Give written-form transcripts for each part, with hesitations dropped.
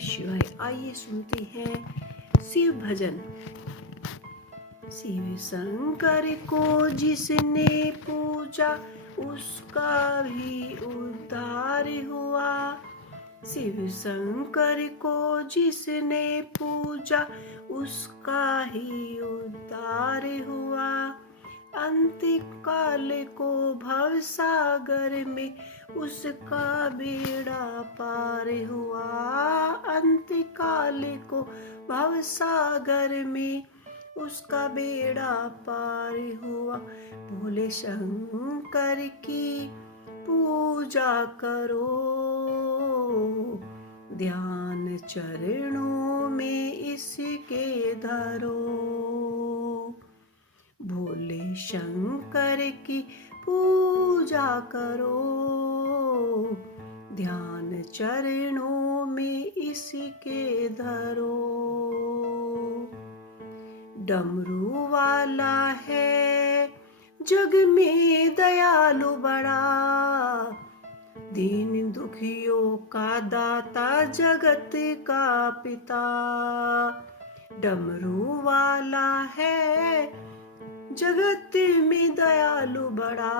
शिवाय। आइए सुनते हैं शिव भजन। शिव शंकर को जिसने पूजा उसका भी उद्धार हुआ। शिव शंकर को जिसने पूजा उसका ही उद्धार हुआ। अंत काल को भव सागर में उसका बेड़ा पार हुआ। अंत काल को भव सागर में उसका बेड़ा पार हुआ। भोले शंकर की पूजा करो, ध्यान चरणों में इसके धरो। भोले शंकर की पूजा करो, ध्यान चरणों में इसके धरो। डमरू वाला है जग में दयालु बड़ा, दीन दुखियों का दाता जगत का पिता। डमरू वाला है जगत में दयालु बड़ा,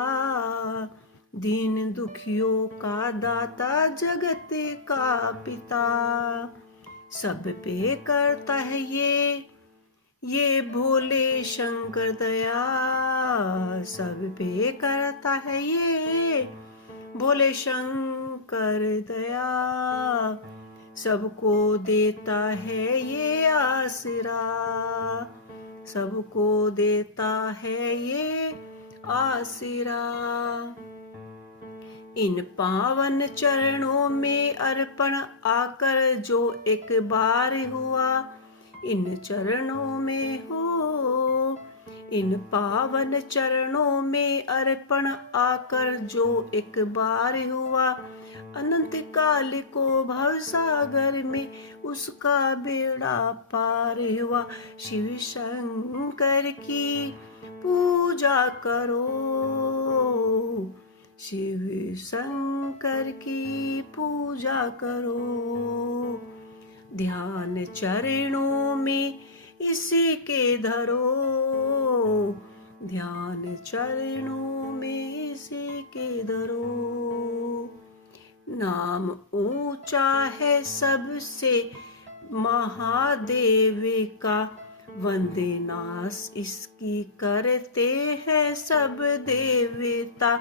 दीन दुखियों का दाता जगत का पिता। सब पे करता है ये भोले शंकर दया। सब पे करता है ये भोले शंकर दया। सबको देता है ये आसरा, सबको देता है ये आसरा। इन पावन चरणों में अर्पण आकर जो एक बार हुआ, इन चरणों में हो, इन पावन चरणों में अर्पण आकर जो एक बार हुआ। अनंत काल को भव सागर में उसका बेड़ा पार हुआ। शिव शंकर की पूजा करो, शिव शंकर की पूजा करो। ध्यान चरणों में इसके धरो, ध्यान चरणों में इसके धरो। नाम ऊंचा है सबसे महादेव का, वंदे नास इसकी करते हैं सब देवता।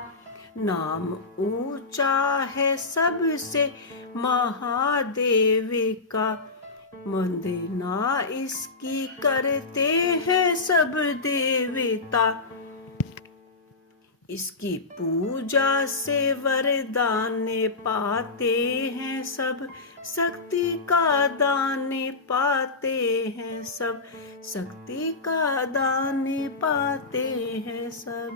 नाम ऊंचा है सबसे महादेव का, वंदना इसकी करते हैं सब देवता। इसकी पूजा से वरदान पाते हैं सब, शक्ति का दान पाते हैं सब, शक्ति का दान पाते हैं सब।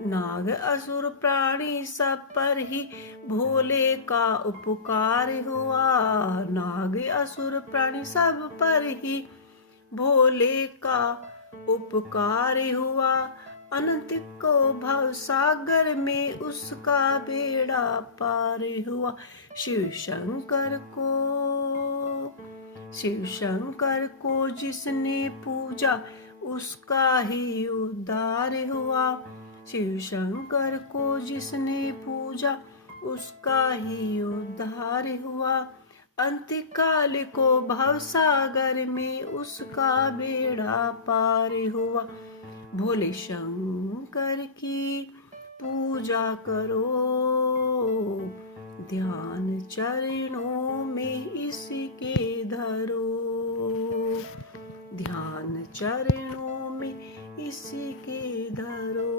नाग असुर प्राणी सब पर ही भोले का उपकार हुआ। नाग असुर प्राणी सब पर ही भोले का उपकार हुआ। अनंत को भव सागर में उसका बेड़ा पार हुआ। शिव शंकर को जिसने पूजा उसका ही उद्धार हुआ। शिव शंकर को जिसने पूजा उसका ही उद्धार हुआ। अंतकाल को भव सागर में उसका बेड़ा पार हुआ। भोले शंकर की पूजा करो, ध्यान चरणों में इसके धरो। ध्यान चरणों में इसके धरो।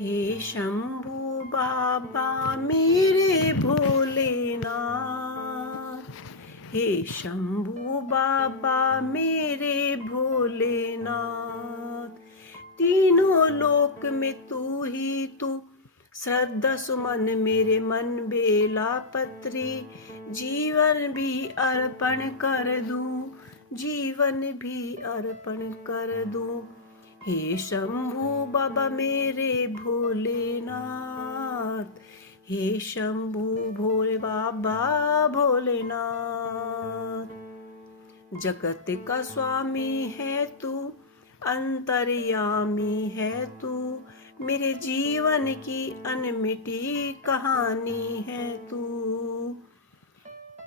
हे शंभू बाबा मेरे भोलेनाथ, हे शंभू बाबा मेरे भोलेनाथ। तीनों लोक में तू ही तू, श्रद्धा सुमन मेरे मन बेला पत्री। जीवन भी अर्पण कर दूं, जीवन भी अर्पण कर दूं। हे शंभू बाबा मेरे भोलेनाथ, हे शंभू भोले बाबा भोलेनाथ। जगत का स्वामी है तू, अंतर्यामी है तू, मेरे जीवन की अनमिटी कहानी है तू।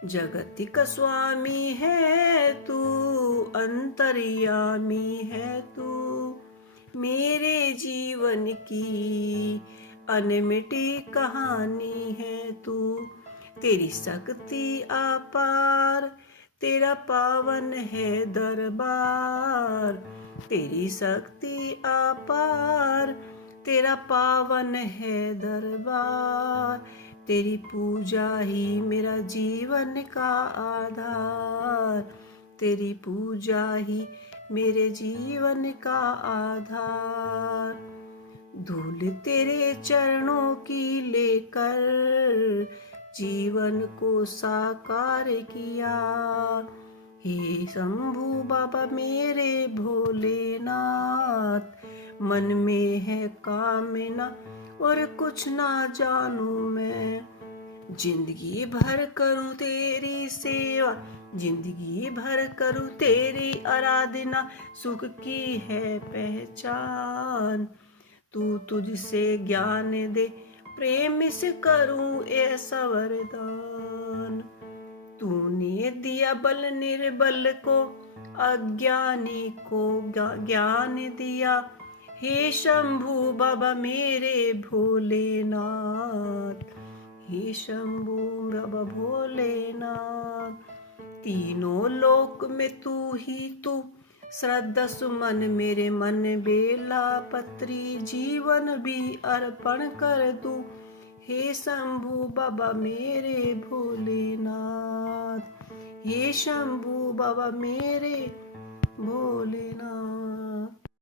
जगत का स्वामी है तू, अंतर्यामी है तू, मेरे जीवन की अनमिटी कहानी है तू। तेरी शक्ति अपार, तेरा पावन है दरबार। तेरी शक्ति अपार, तेरा पावन है दरबार। तेरी पूजा ही मेरा जीवन का आधार। तेरी पूजा ही मेरे जीवन का आधार। धूल तेरे चरणों की लेकर जीवन को साकार किया। हे शंभू बाबा मेरे भोलेनाथ, मन में है कामना और कुछ ना जानूं मैं। जिंदगी भर करूं तेरी सेवा, जिंदगी भर करूं तेरी आराधना, सुख की है पहचान। तू तुझसे ज्ञान दे, प्रेम से करूं ऐसा वरदान। तूने दिया बल निर्बल को, अज्ञानी को ज्ञान दिया। हे शंभू बाबा मेरे भोलेनाथ, हे शंभू बाबा भोलेनाथ। तीनों लोक में तू ही तू, श्रद्धा सुमन मेरे मन बेला पत्री, जीवन भी अर्पण कर दूं। हे शंभू बाबा मेरे भोलेनाथ, हे शंभू बाबा मेरे भोलेनाथ।